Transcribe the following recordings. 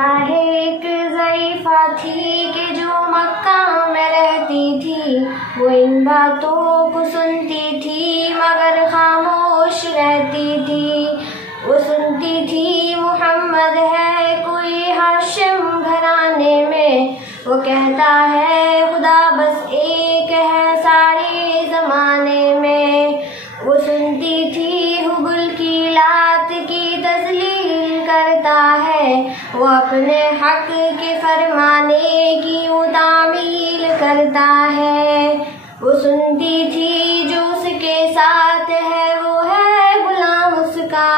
है एक ज़ईफ़ा थी कि जो मक्का में रहती थी, वो इन बातों को सुनती थी मगर खामोश रहती थी। वो सुनती थी मोहम्मद है कोई हाशिम घराने में, वो कहता है खुदा बस एक है सारे ज़माने में। वो सुनती थी हुबुल की लात की तज़लील करता है, वो अपने हक के फरमाने की तामील करता है। वो सुनती थी जो उसके साथ है वो है गुलाम उसका,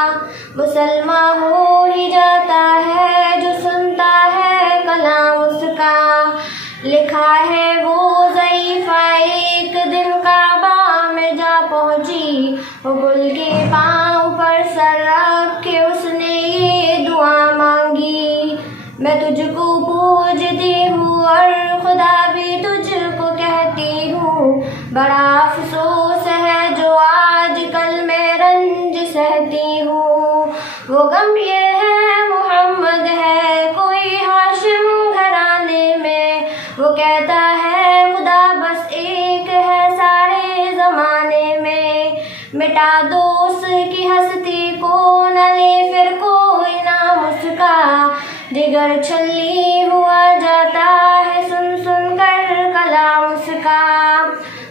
मुसलमान हो ही जाता है जो सुनता है कलाम उसका। लिखा है वो ज़ईफ़ा एक दिन काबा में जा पहुँची, हुबुल के पाँव पर सर रख के उसने ये दुआ मांगी, मैं तुझको पूजती हूँ और खुदा भी तुझको कहती हूँ, बड़ा अफसोस है जो आजकल मैं रंज सहती हूँ। वो गम ये है मोहम्मद है कोई हाशिम घराने में, वो कहता है खुदा बस एक है सारे ज़माने में। मिटा दो उसकी हस्ती को न ले फिर कोई नाम उसका, जिगर छल्ली हुआ जाता है सुन सुन कर कलाम उसका।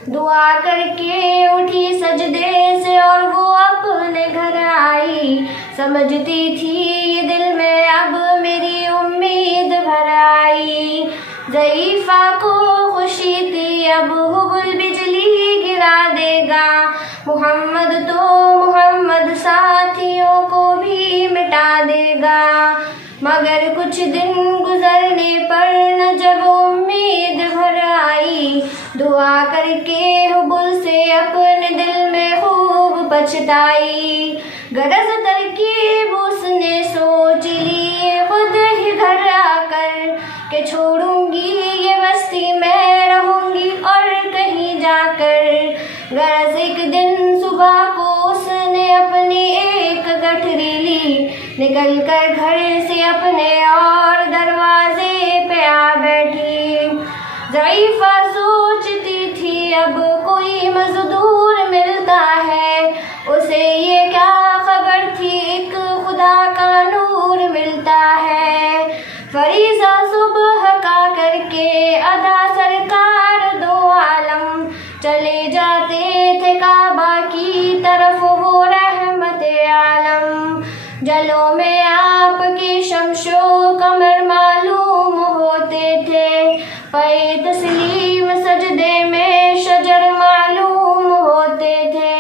दुआ करके उठी सजदे से और वो अपने घर आई, समझती थी ये दिल में अब मेरी उम्मीद भर आई। ज़ईफ़ा को खुशी थी अब हुबुल बिजली गिरा देगा, मोहम्मद तो मोहम्मद साथियों को भी मिटा देगा। मगर कुछ दिन गुजरने पर न जब उम्मीद भर आई, दुआ करके हुबुल से अपने दिल में खूब पछताई। गरज तरकीब उसने सोच ली खुद ही घर आकर, के छोड़ूंगी ये बस्ती मैं रहूंगी और कहीं जाकर। गरज एक दिन सुबह को उसने अपनी एक गठरी ली, निकल कर घर से अपने और दरवाजे पे आ बैठी। ज़ईफ़ा सोचती थी अब कोई मज़दूर मिलता है, उसे ये क्या खबर थी एक खुदा का नूर मिलता है। फरीज़ा सुबह का करके अदा सरकार दो आलम, चले जाते थे काबा की तरफ वो रहमते आलम। जलों में आपके शमशो कमर मालूम होते थे, पे तस्लीम सजदे में शजर मालूम होते थे।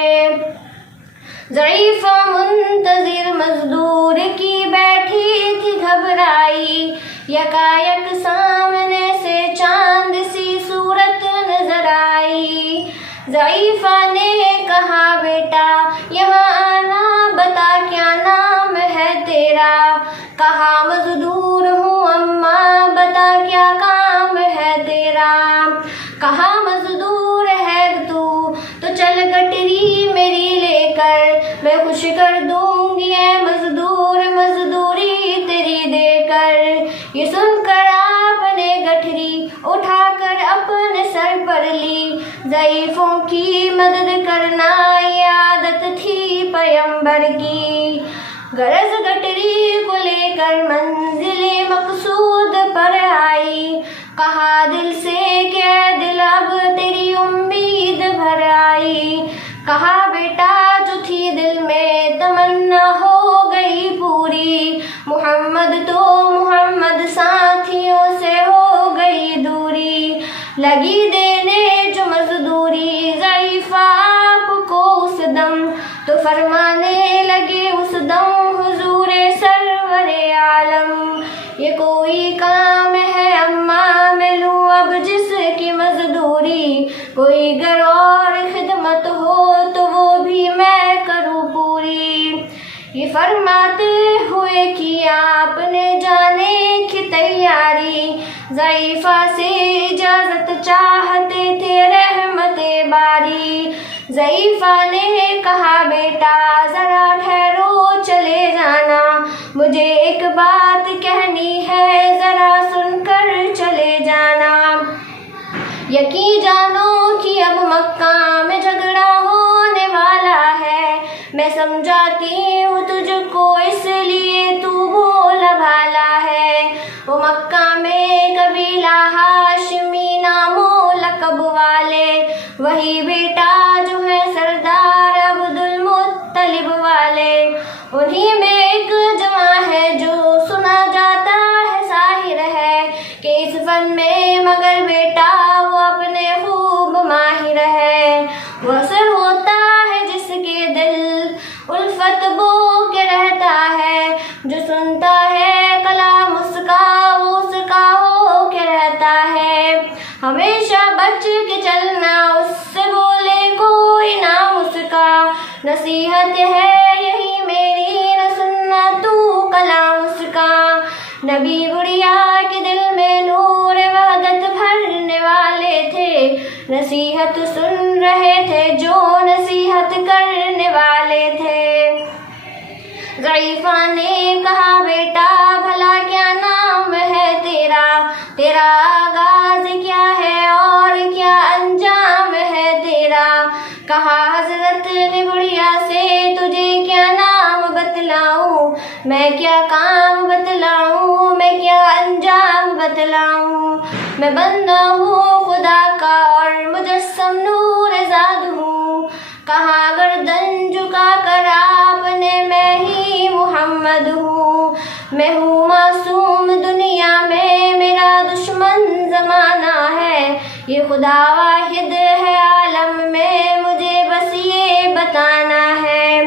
ज़ईफ़ा मुंतज़िर मज़दूर की बैठी थी घबराई, यकायक सामने से चांद सी सूरत नजर आई। ज़ईफ़ा ने कहा बेटा यहाँ आना, बता क्या नाम है तेरा। कहा मज़दूर हूँ अम्मा, बता क्या काम है तेरा। कहा मज़दूर है तू तो चल गठरी मेरी लेकर, मैं खुश कर दूंगी ऐ मज़दूर मज़दूरी तेरी देकर। ये सुनकर आपने गठरी उठाकर अपने सर पर ली, ज़ईफ़ों की मदद करना ये आदत थी पैगंबर की। गरज गठरी को लेकर मंजिले मकसूद पर आई, कहा दिल से क्या दिल अब तेरी उम्मीद भर आई। कहा बेटा जो थी दिल में तमन्ना हो गई पूरी, मोहम्मद तो मोहम्मद साथियों से हो गई दूरी। लगी देने जो मज़दूरी ज़ईफ़ा आपको उस दम, तो फरमाने लगे उस दम हुज़ूरे सरवरे आलम। ये कोई काम है अम्मा मैं लूँ अब जिसकी मज़दूरी, कोई गर और खिदमत हो तो वो भी मैं करूँ पूरी। ये फरमाते हुए कि आपने जाने की तैयारी, ज़ईफ़ा से इजाज़त चाहते थे रहमते बारी। ज़ईफ़ा ने कहा बेटा ज़रा ठहरो चले जाना, मुझे एक बात कहनी है यकीन जानो कि अब मक्का में झगड़ा होने वाला है। मैं समझाती हूँ तुझको इसलिए तू भोला भाला है। वो मक्का में कबीला हाशमी नामो लकब वाले, वही बेटा जो है सरदार अब्दुल मुत्तलिब वाले। उन्हीं में एक जवां है जो सुना जाता है साहिर है, कि इस फन में मगर बेटा वो अपने खूब माहिर है। वो असर होता है जिसके दिल उल्फत बो के रहता है, जो सुनता है कलाम उसका वो उसका हो के रहता है। हमेशा बच के चलना उससे बोले कोई नाम उसका, नसीहत है यही मेरी न सुनना तू कलाम उसका। नबी बुढ़िया के दिल में नूर वहदत भरने वाले थे, नसीहत सुन रहे थे जो नसीहत करने वाले थे। ज़ईफ़ा ने कहा बेटा भला क्या नाम है तेरा, तेरा आगाज क्या है और क्या अंजाम है तेरा। कहा हजरत ने बुढ़िया से तुझे क्या नाम बतलाऊं, मैं क्या काम बतलाऊं, मैं क्या अंजाम बतलाऊं। मैं बंदा हूँ खुदा का और मुजस्सम नूर ज़ाद हूँ। कहा गर्दन झुका कर आपने मैं ही मोहम्मद हूँ। मैं हूँ मासूम दुनिया में मेरा दुश्मन ज़माना है, ये खुदा वाहिद है आलम में मुझे बस ये बताना है।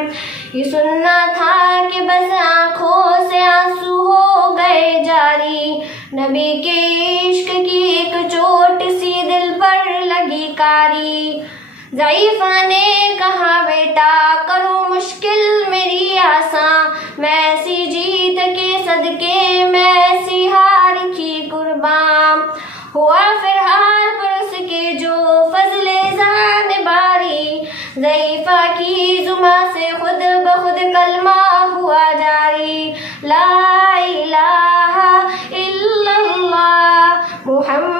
ये सुनना था कि बस आँखों से आंसू हो गए जारी, नबी के इश्क की एक चोट सी दिल पर लगी कारी। ज़ईफ़ा ने कहा बेटा करो मुश्किल मेरी आसान, मैं ऐसी जीत के सदके मैं ऐसी हार की कुर्बान। हुआ फिर हार पर उसके जो फजले जान बारी, ज़ईफ़ा की जुमा से खुद ब खुद कलमा हुआ जारी। ला इलाहा इल्लल्लाह मुहम्मद